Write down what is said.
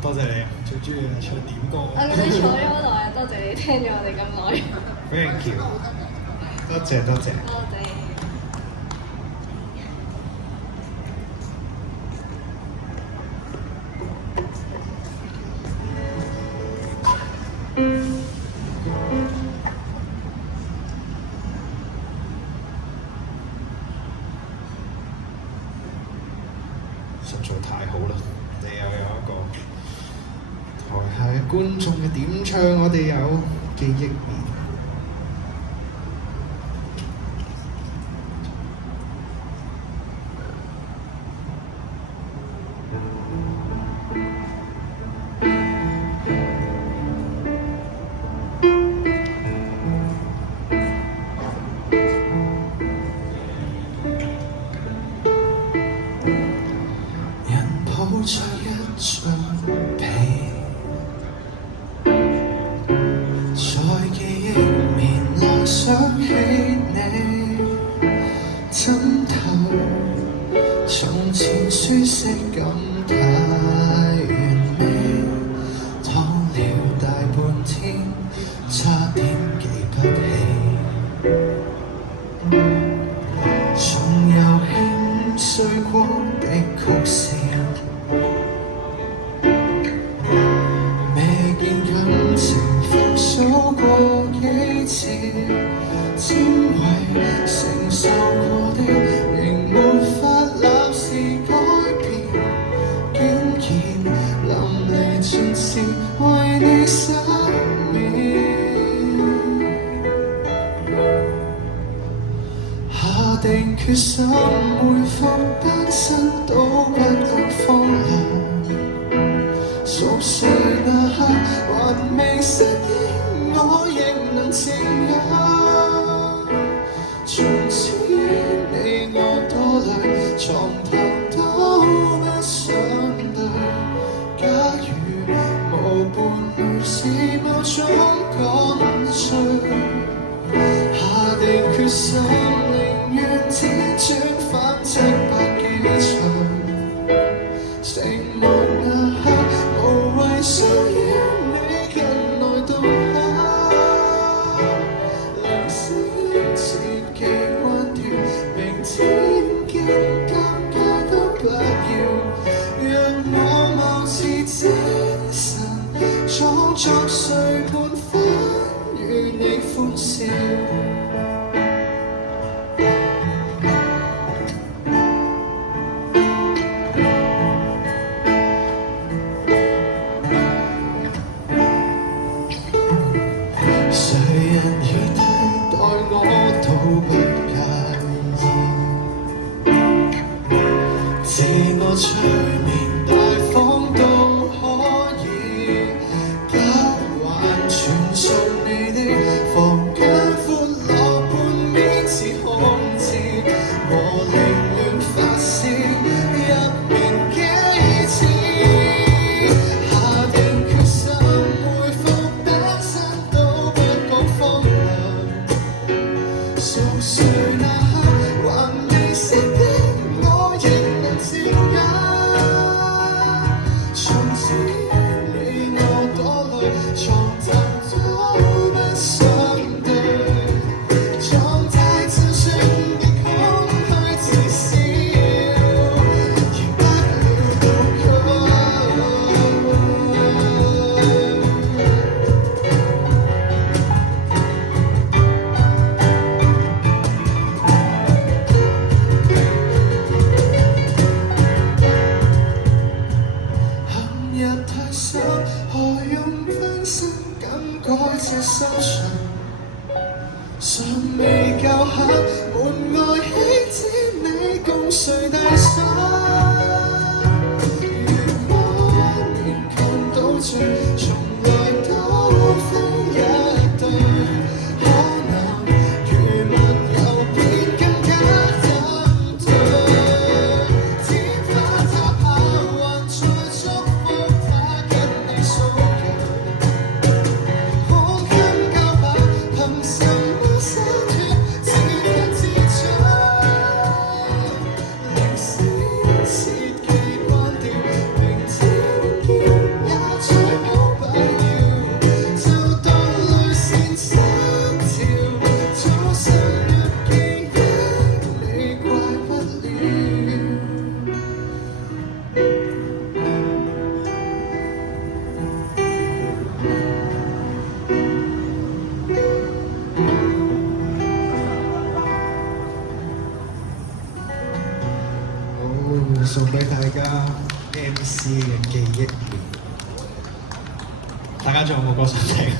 多謝你啊！最中意唱點歌。我覺得坐咗好耐，多謝你聽咗我哋咁耐。Thank you，多謝多謝。多謝。實在太好啦！我哋又有一個台下嘅觀眾嘅點唱，我哋有記憶面。抱着一張被，在記憶面來想起你，枕頭從前舒適感太完美，躺了大半天，差點記不起，仲有輕碎過的曲線。未見感情復數過幾次，纖維承受過的，仍沒法立時改變。竟然淋漓盡致為你失眠，下定決心回復單身都不覺荒涼。熟睡那刻還未適應，我亦能靜養。從此你我多累，床頭都不想對。假如無伴侶是某種乾脆，下定決心寧願輾轉反側百幾場，寂寞那刻無謂需要你近來動下，鈴聲切忌關掉，明天見尷尬都不要，讓我貌似精神，裝作睡半分與你歡笑。誰人以替代我都不介意，自我催眠大方都可以，交還傳送你的房間歡樂半面似空置，我凌亂發泄入面幾次，下定決心回復單身都不覺荒涼，熟睡那刻還未適應，我亦能靜養。從此你我多累，床頭都不想對，狀態就算極空虛至少，贏不了獨個。陷入太深，何用分身更改這收場？尚未夠狠，門外戲子你共誰大手？如果連群倒醉，從來都非一對，可能餘密又變更加登對。天花塌下，還在祝福他跟你訴求，空間交吧，憑什麼灑脫？自發自唱，靈死。送俾大家 MC 嘅記憶面。大家仲有冇歌想聽？